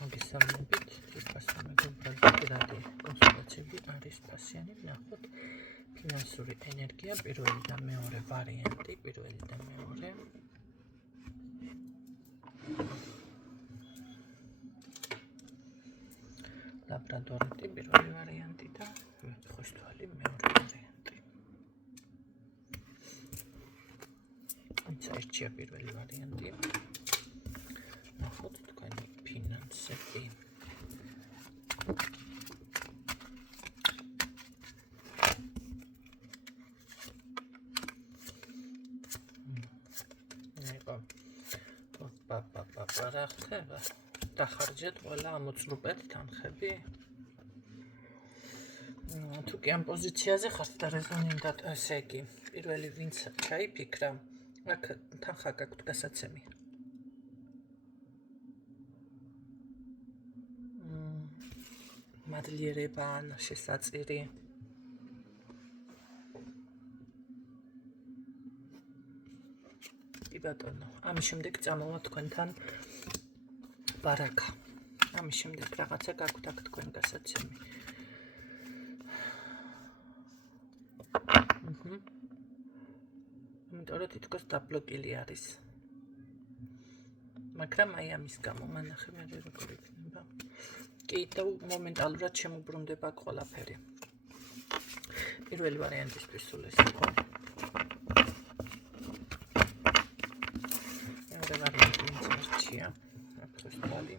მოგესალმებით, დღეს მეგობრებო, პირადი კონსულტაციები არის ფასიანი. ნახოთ ფინანსური ენერგია, პირველი და მეორე ვარიანტი, პირველი და მეორე. ლაბრადორიტი, პირველი ვარიანტი და ვეფხვის თვალი, მეორე ვარიანტი. საერთია პირველი ვარიანტი. ნახოთ თქვენი ფინანსები. რა ხდება? დახარჯეთ ყველა ამოწრუპეთ თანხები. თუ კი ამ პოზიციაზე ხართ და რეზონირებთ, ესე იგი, პირველი ვინც ჩაიფიქრა, აქ თანხა გაქვთ გასაცემი. მადლიერება ან შესაწირი. ბატონო, ამის შემდეგ წამოვა თქვენთან ბარაკა. ამის შემდეგ რაღაცა გაქვთ აქ თქვენ გასაცემი. იმიტომ რომ თითქოს დაბლოკილი არის. მაგრამ აი ამის გამო მანახე მე როგორ იქნება. კიდევ მომენტალურად შემოbrunდება ყველაფერი. პირველი ვარიანტისთვის სულ ეს იყო. ვარიანტი ინცერტია. ვეფხვის თვალი.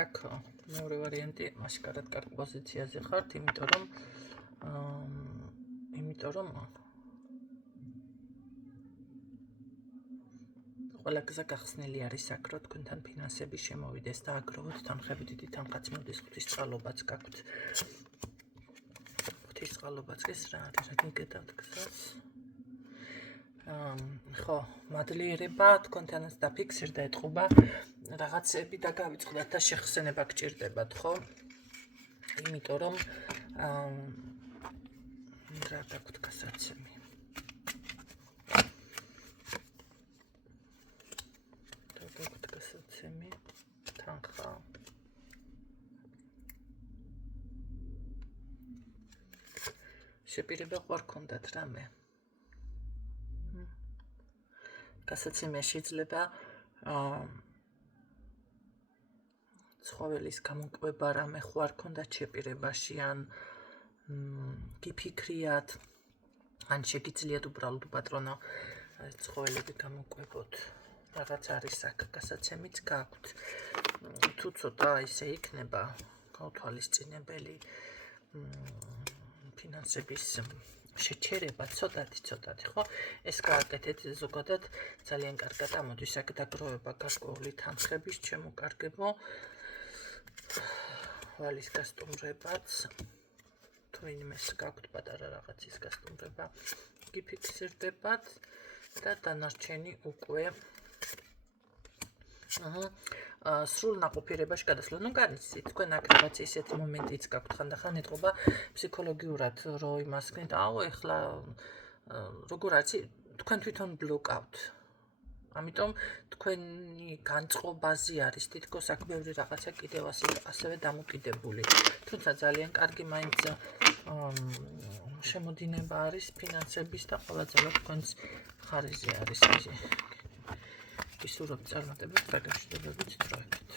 აქ მეორე ვარიანტი მასკარად კარგ პოზიციაზე ხართ, იმიტომ რომ ყველა გზა გახსნილი არის აქ, რომ თქვენთან ფინანსები შემოვიდეს და აგროვოთ თანხები, დიდი თანხაც მოდის, ღვთისწყალობაც გაქვთ. ღვთისწყალობაც ეს რა არის, რა გიგედავთ გზას? ხო, მადლიერება თქვენთანაც დაფიქსირდა, ეთყობა რაღაცები და გავიწყდათ და შეხსენება გჭირდებათ, ხო? იმიტომ რომ რა გაქვთ გასაცემი. თანხა. შეპირება ყوار ქონდათ რამე. გასაცემი შეიძლება ცხოველის გამოკვლევა რამე ყوار ქონდათ შეპირებაში ან გიფიქრიათ ან შეგიძლიათ უბრალოდ პატრონო ცხოველები გამოკვლევოთ. რაღაც არის აქ გასაცემიც გაქვთ. თუ ცოტა ისე იქნება გაუთვალისწინებელი ფინანსების შეჩერება ცოტათი, ხო? ეს გააკეთეთ ზოგადად ძალიან კარგად ამოდის აქ დაგროვება გარკვეული თანხების შემოკარგებო. ვალის გასტუმრებაც თუ ინმეს გაქვთ პატარა რაღაცის გასტუმრება გიფიქსირდებათ და დანარჩენი უკვე სრულ ნაყოფიერებაში გადასვლა. ნუ განიცდით, თქვენ აქ რაღაც ისეთი მომენტიც გაქვთ ხანდახან ეთყობა ფსიქოლოგიურად, რომ იმას გქნით, ეხლა როგორ არის, თქვენ თვითონ ბლოკავთ. ამიტომ თქვენი განწყობაზე არის თითქოს აქ ბევრი რაღაცა კიდევ ასევე დამოკიდებული. თუმცა ძალიან კარგი მაინც შემოდინება არის ფინანსების და ყველაზე ლավ თქვენს ხარიზე არის. ვისურვებთ წარმატებებს გაგაშვებებით დროებით.